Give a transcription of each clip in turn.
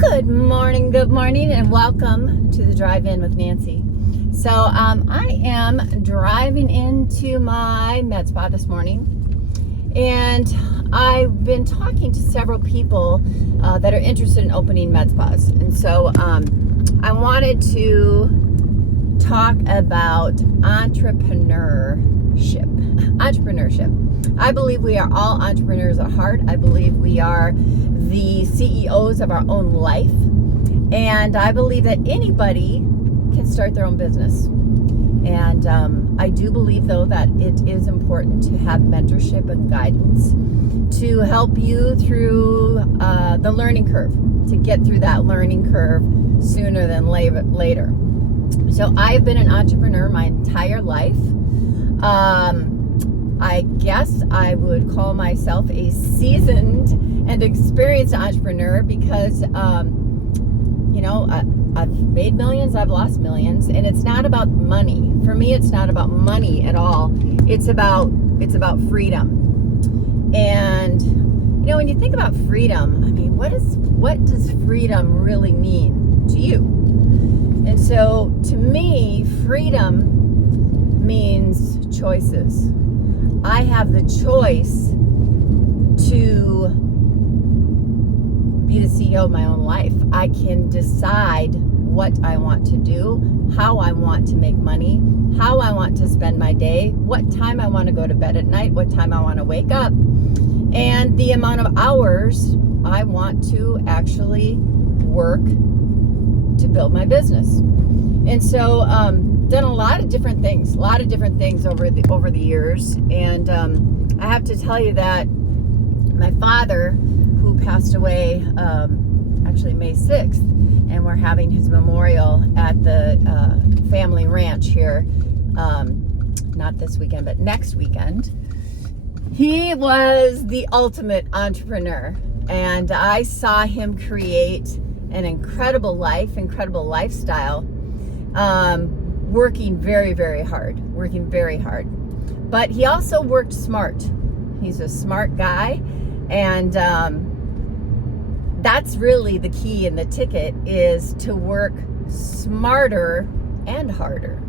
Good morning, and welcome to the Drive-In with Nancy. So I am driving into my med spa this morning, and I've been talking to several people that are interested in opening med spas. And so I wanted to talk about entrepreneurship. I believe we are all entrepreneurs at heart. I believe we are the CEOs of our own life. And I believe that anybody can start their own business. And I do believe, though, that it is important to have mentorship and guidance to help you through the learning curve, to get through that learning curve sooner than later. So I've been an entrepreneur my entire life. I guess I would call myself a seasoned and experienced entrepreneur because, I've made millions, I've lost millions, and it's not about money. For me, it's not about money at all. It's about freedom. And, when you think about freedom, I mean, what does freedom really mean to you? And so, to me, freedom means choices. I have the choice to be the CEO of my own life. I can decide what I want to do, how I want to make money, how I want to spend my day, what time I want to go to bed at night, what time I want to wake up, and the amount of hours I want to actually work to build my business. And so, done a lot of different things over the years. And I have to tell you that my father, who passed away actually May 6th, and we're having his memorial at the family ranch here, not this weekend, but next weekend. He was the ultimate entrepreneur, and I saw him create an incredible lifestyle, working very, very hard. But he also worked smart. He's a smart guy, and that's really the key in the ticket, is to work smarter and harder,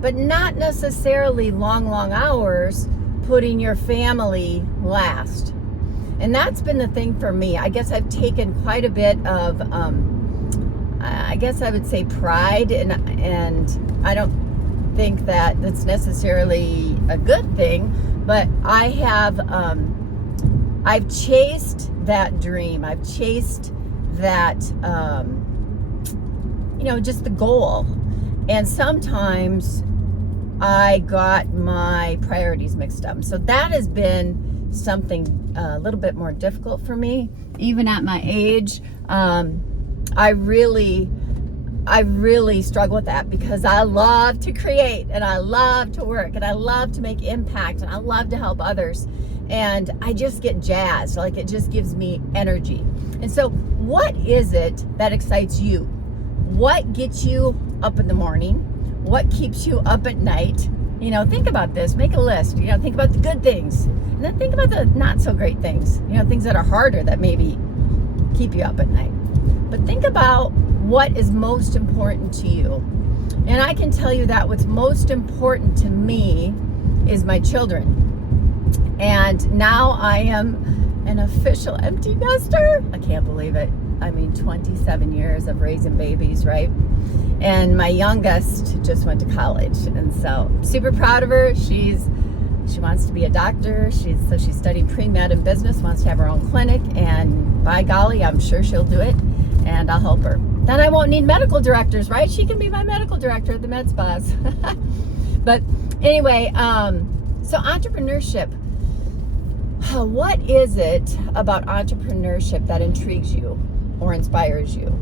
but not necessarily long hours, putting your family last. And that's been the thing for me. I guess I've taken quite a bit of, I guess I would say, pride, and I don't think that that's necessarily a good thing, but I have, I've chased that dream. I've chased that, just the goal. And sometimes I got my priorities mixed up. So that has been something a little bit more difficult for me, even at my age. I really struggle with that, because I love to create, and I love to work, and I love to make impact, and I love to help others. And I just get jazzed, like it just gives me energy. And so what is it that excites you? What gets you up in the morning? What keeps you up at night? Think about this, make a list, think about the good things, and then think about the not so great things, things that are harder that maybe keep you up at night. But think about what is most important to you. And I can tell you that what's most important to me is my children. And now I am an official empty nester. I can't believe it. 27 years of raising babies, right? And my youngest just went to college. And so I'm super proud of her. She wants to be a doctor. She's studying pre-med and business, wants to have her own clinic. And by golly, I'm sure she'll do it. And I'll help her. Then I won't need medical directors, right? She can be my medical director at the med spas. But anyway, so entrepreneurship. What is it about entrepreneurship that intrigues you, or inspires you,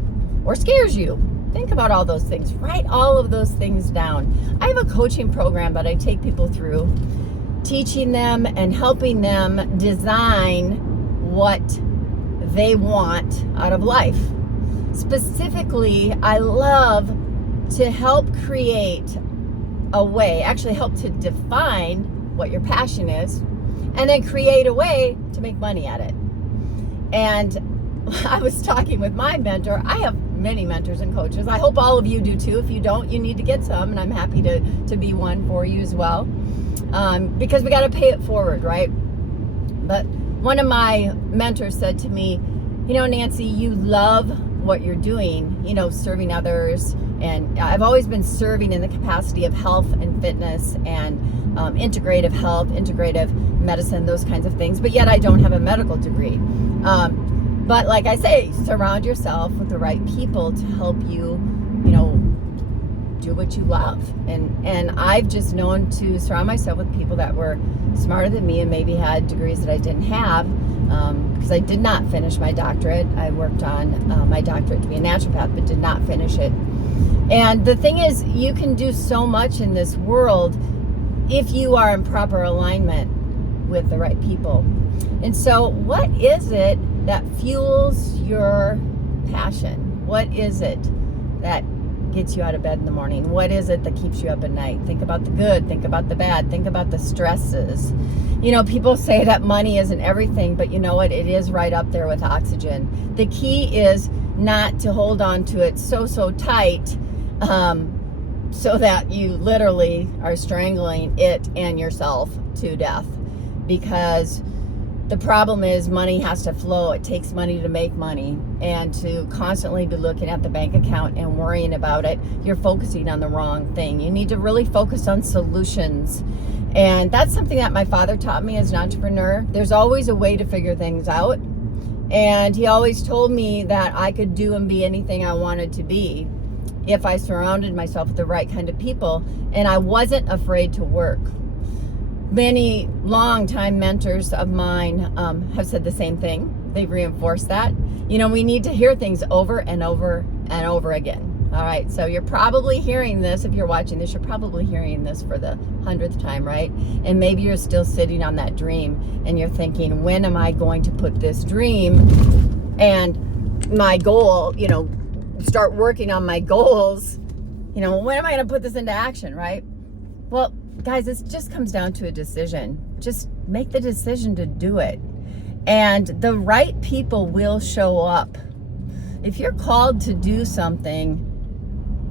or scares you? Think about all those things. Write all of those things down. I have a coaching program that I take people through, teaching them and helping them design what they want out of life. Specifically, I love to help create a way, actually help to define what your passion is, and then create a way to make money at it. And I was talking with my mentor. I have many mentors and coaches. I hope all of you do too. If you don't, you need to get some, and I'm happy to be one for you as well. Because we got to pay it forward, right? But one of my mentors said to me, Nancy, you love what you're doing, serving others. And I've always been serving in the capacity of health and fitness and integrative health, integrative medicine, those kinds of things. But yet I don't have a medical degree. But like I say, surround yourself with the right people to help you, do what you love. And I've just known to surround myself with people that were smarter than me and maybe had degrees that I didn't have, because I did not finish my doctorate. I worked on my doctorate to be a naturopath, but did not finish it. And the thing is, you can do so much in this world if you are in proper alignment with the right people. And so what is it that fuels your passion? What is it that gets you out of bed in the morning? What is it that keeps you up at night? Think about the good, think about the bad, think about the stresses. People say that money isn't everything, but you know what? It is right up there with oxygen. The key is not to hold on to it so tight, so that you literally are strangling it and yourself to death. Because the problem is money has to flow. It takes money to make money. And to constantly be looking at the bank account and worrying about it, you're focusing on the wrong thing. You need to really focus on solutions. And that's something that my father taught me as an entrepreneur. There's always a way to figure things out. And he always told me that I could do and be anything I wanted to be if I surrounded myself with the right kind of people. And I wasn't afraid to work. Many longtime mentors of mine have said the same thing. They've reinforced that. We need to hear things over and over and over again. All right, so you're probably hearing this. If you're watching this, you're probably hearing this for the 100th time, right? And maybe you're still sitting on that dream and you're thinking, when am I going to put this dream and my goal, start working on my goals? When am I going to put this into action, right? Well, guys, this just comes down to a decision. Just make the decision to do it. And the right people will show up. If you're called to do something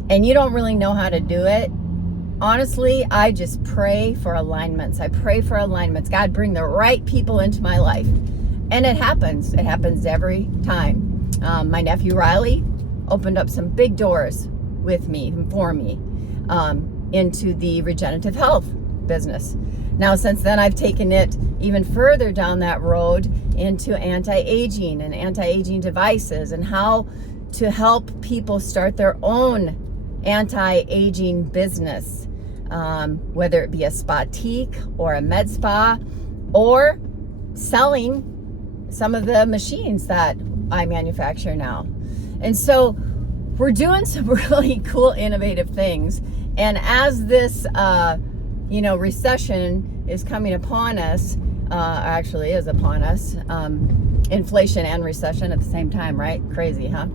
and you don't really know how to do it, honestly, I just pray for alignments. I pray for alignments. God, bring the right people into my life. And it happens. It happens every time. My nephew Riley opened up some big doors with me and for me. Into the regenerative health business. Now, since then, I've taken it even further down that road into anti-aging and anti-aging devices and how to help people start their own anti-aging business, whether it be a spa-tique or a med spa, or selling some of the machines that I manufacture now. And so we're doing some really cool, innovative things. And as this, recession is coming upon us, actually is upon us, inflation and recession at the same time, right? Crazy, huh?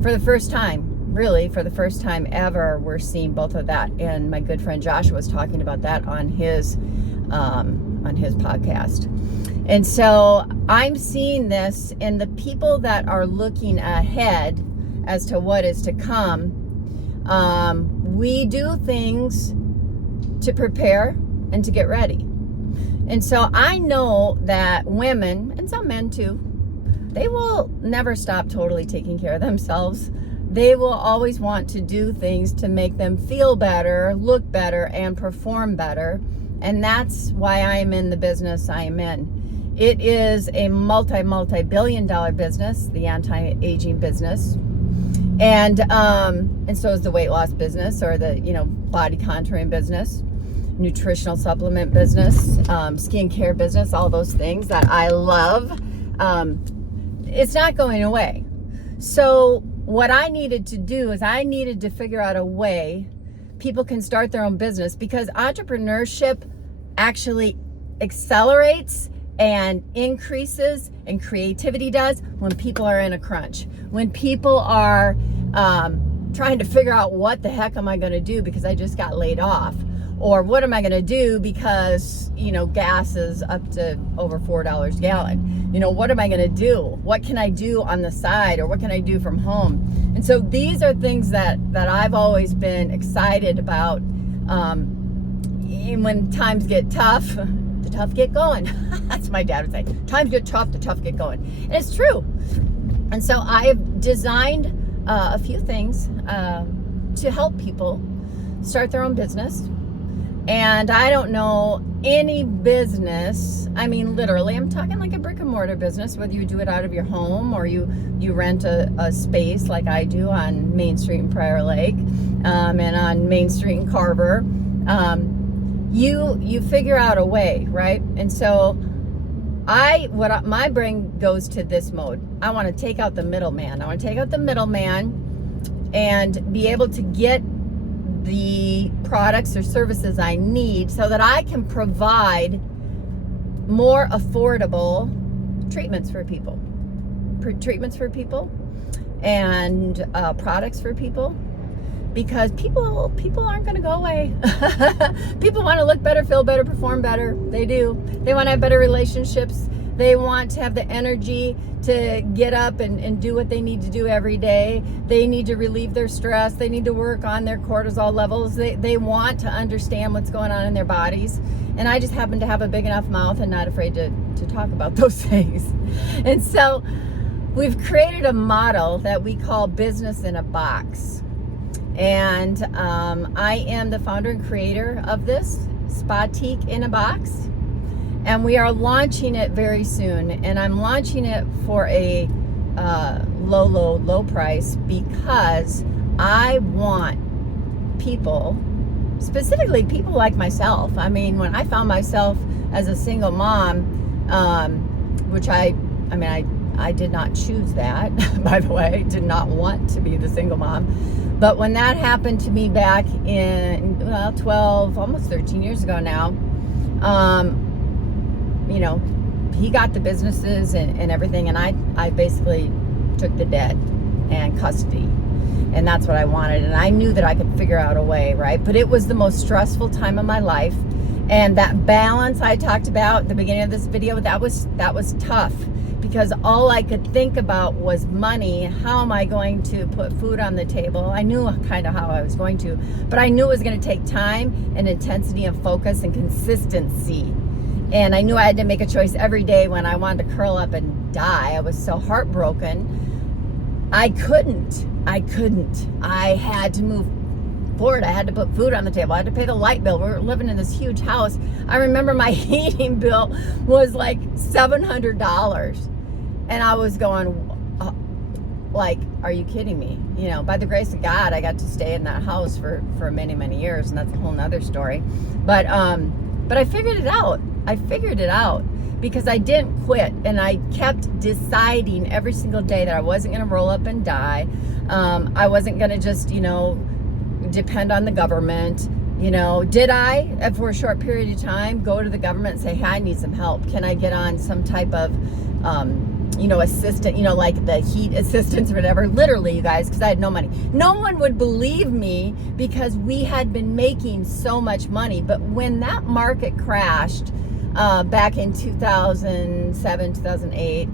For the first time ever, we're seeing both of that. And my good friend Joshua was talking about that on his podcast. And so I'm seeing this, and the people that are looking ahead as to what is to come, we do things to prepare and to get ready. And so I know that women, and some men too, they will never stop totally taking care of themselves. They will always want to do things to make them feel better, look better, and perform better. And that's why I am in the business I am in. It is a multi-billion-dollar business, the anti-aging business. And so is the weight loss business, or the, body contouring business, nutritional supplement business, skincare business, all those things that I love. It's not going away. So what I needed to do is I needed to figure out a way people can start their own business, because entrepreneurship actually accelerates and increases, and creativity does, when people are in a crunch. When people are trying to figure out, what the heck am I going to do because I just got laid off? Or what am I going to do because, gas is up to over $4 a gallon? What am I going to do? What can I do on the side, or what can I do from home? And so these are things that I've always been excited about. When times get tough, the tough get going. That's what my dad would say. Times get tough, the tough get going. And it's true. And so I've designed a few things to help people start their own business. And I don't know any business, literally, I'm talking like a brick and mortar business, whether you do it out of your home or you rent a space like I do on Main Street in Prior Lake, and on Main Street in Carver. You figure out a way, right? And so my brain goes to this mode. I want to take out the middleman. I want to take out the middleman and be able to get the products or services I need so that I can provide more affordable treatments for people and products for people, because people aren't going to go away. People want to look better, feel better, perform better. They do. They want to have better relationships. They want to have the energy to get up and do what they need to do every day. They need to relieve their stress. They need to work on their cortisol levels. They want to understand what's going on in their bodies. And I just happen to have a big enough mouth and not afraid to talk about those things. And so we've created a model that we call Business in a Box. And I am the founder and creator of this, Spatique in a Box. And we are launching it very soon. And I'm launching it for a low price, because I want people, specifically people like myself. When I found myself as a single mom, which I did not choose that, by the way, did not want to be the single mom. But when that happened to me back in 12, almost 13 years ago now, he got the businesses and everything, and I basically took the debt and custody, and that's what I wanted. And I knew that I could figure out a way, right? But it was the most stressful time of my life, and that balance I talked about at the beginning of this video, that was tough, because all I could think about was money. How am I going to put food on the table? I knew kind of how I was going to, but I knew it was going to take time and intensity and focus and consistency. And I knew I had to make a choice every day when I wanted to curl up and die. I was so heartbroken. I couldn't. I had to move forward. I had to put food on the table. I had to pay the light bill. We were living in this huge house. I remember my heating bill was like $700. And I was going, are you kidding me? By the grace of God, I got to stay in that house for many, many years. And that's a whole nother story. But I figured it out. Because I didn't quit, and I kept deciding every single day that I wasn't going to roll up and die. I wasn't going to just, depend on the government. Did I, for a short period of time, go to the government and say, hey, I need some help? Can I get on some type of, assistant, like the heat assistance or whatever? Literally, you guys, because I had no money. No one would believe me because we had been making so much money. But when that market crashed, back in 2007, 2008,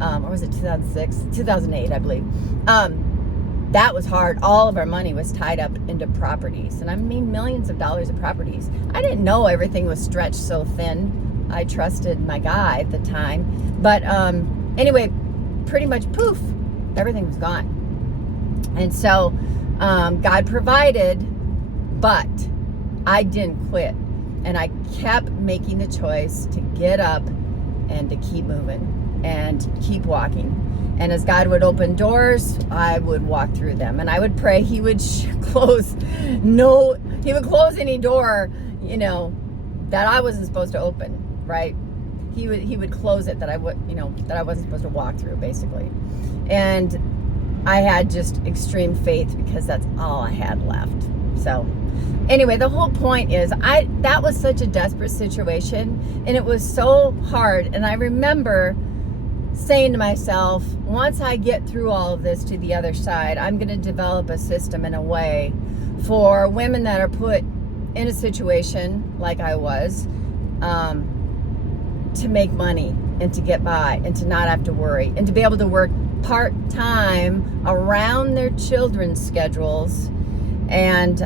or was it 2006? 2008, I believe. That was hard. All of our money was tied up into properties, and I mean millions of dollars of properties. I didn't know everything was stretched so thin. I trusted my guy at the time. But anyway, pretty much poof, everything was gone. And so God provided, but I didn't quit. And I kept making the choice to get up and to keep moving and keep walking. And as God would open doors, I would walk through them. And I would pray He would close any door, that I wasn't supposed to open, right? He would close it that I wasn't supposed to walk through, basically. And I had just extreme faith, because that's all I had left. So anyway, the whole point is that was such a desperate situation, and it was so hard. And I remember saying to myself, once I get through all of this to the other side, I'm going to develop a system and a way for women that are put in a situation like I was, to make money and to get by and to not have to worry and to be able to work part-time around their children's schedules and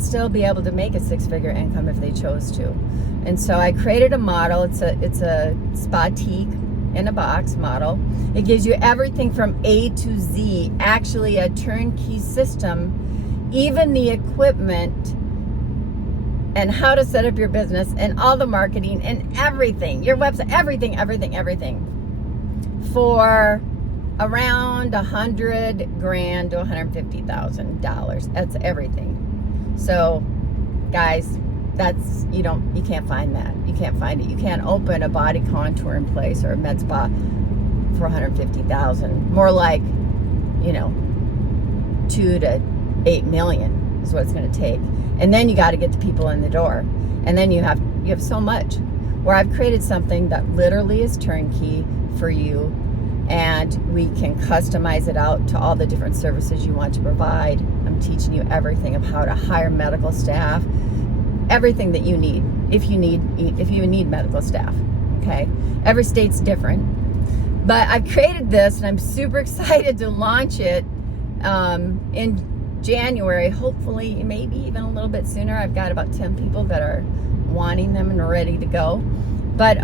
still be able to make a six-figure income if they chose to. And so I created a model. It's a Spatique in a box model. It gives you everything from A to Z, actually a turnkey system, even the equipment and how to set up your business and all the marketing and everything, your website, everything for around $100,000 to $150,000. That's everything. So guys, that's, you can't find that. You can't find it. You can't open a body contouring place or a med spa for $150,000. More like, 2 to 8 million is what it's going to take. And then you got to get the people in the door. And then you have so much. Where I've created something that literally is turnkey for you, and we can customize it out to all the different services you want to provide. I'm teaching you everything of how to hire medical staff, everything that you need if you need medical staff. Okay, every state's different, but I've created this and I'm super excited to launch it in January, hopefully, maybe even a little bit sooner. I've got about 10 people that are wanting them and ready to go. But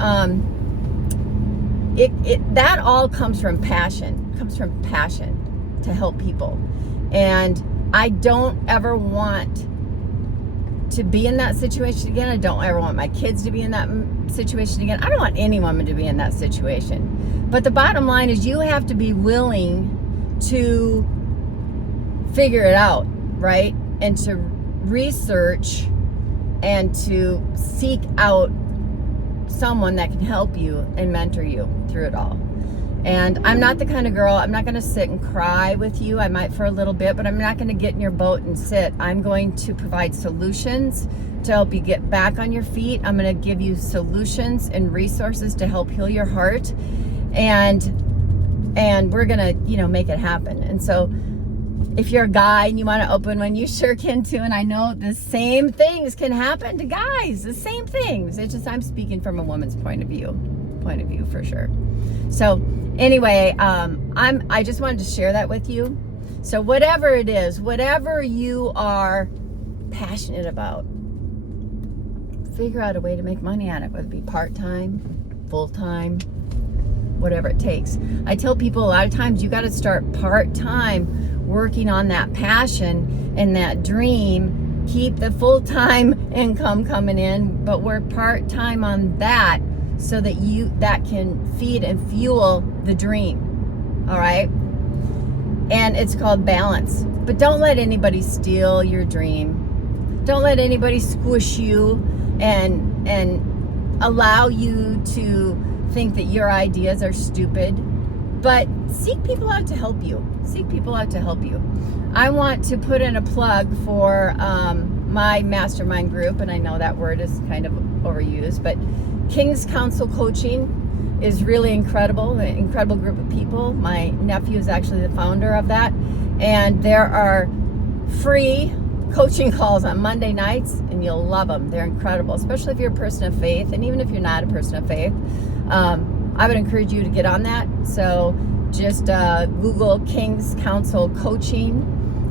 that all comes from passion. Comes from passion to help people. And I don't ever want to be in that situation again. I don't ever want my kids to be in that situation again. I don't want any woman to be in that situation. But the bottom line is you have to be willing to figure it out, right? And to research and to seek out someone that can help you and mentor you through it all. And I'm not the kind of girl, I'm not going to sit and cry with you. I might for a little bit, but I'm not going to get in your boat and sit. I'm going to provide solutions to help you get back on your feet. I'm going to give you solutions and resources to help heal your heart. And we're going to, make it happen. And so if you're a guy and you want to open one, you sure can too. And I know the same things can happen to guys, the same things. It's just I'm speaking from a woman's point of view for sure. So anyway, I just wanted to share that with you. So whatever it is, whatever you are passionate about, figure out a way to make money on it, whether it be part-time, full-time, whatever it takes. I tell people a lot of times you got to start part-time working on that passion and that dream. Keep the full-time income coming in, but work part-time on that so that that can feed and fuel the dream. All right? And it's called balance. But don't let anybody steal your dream. Don't let anybody squish you and allow you to think that your ideas are stupid. But seek people out to help you. Seek people out to help you. I want to put in a plug for my mastermind group, and I know that word is kind of overused, but King's Council Coaching is really incredible, an incredible group of people. My nephew is actually the founder of that, and there are free coaching calls on Monday nights, and you'll love them. They're incredible, especially if you're a person of faith, and even if you're not a person of faith. I would encourage you to get on that. So just Google King's Council Coaching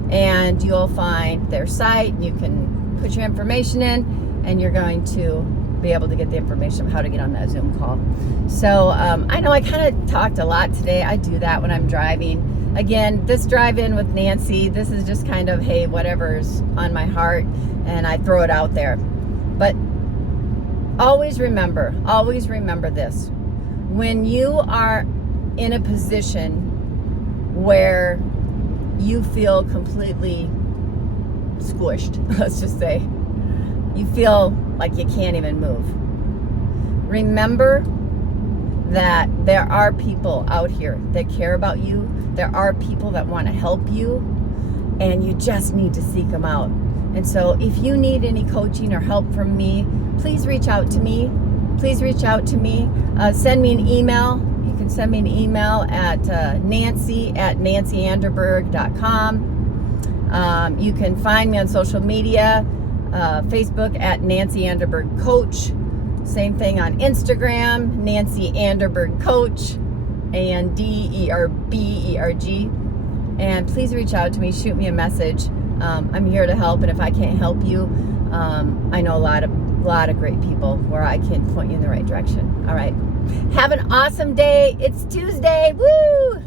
and you'll find their site. You can put your information in and you're going to be able to get the information of how to get on that Zoom call. So I know I kind of talked a lot today. I do that when I'm driving. Again, this drive-in with Nancy, this is just kind of, hey, whatever's on my heart, and I throw it out there. But always remember this. When you are in a position where you feel completely squished, let's just say, you feel like you can't even move, remember that there are people out here that care about you. There are people that want to help you, and you just need to seek them out. And so if you need any coaching or help from me, please reach out to me. Send me an email. You can send me an email at nancy@nancyandberg.com. You can find me on social media. Facebook at Nancy Anderberg Coach. Same thing on Instagram, Nancy Anderberg Coach, ANDERBERG. And please reach out to me, shoot me a message. I'm here to help, and if I can't help you, I know a lot of great people where I can point you in the right direction. All right. Have an awesome day. It's Tuesday. Woo!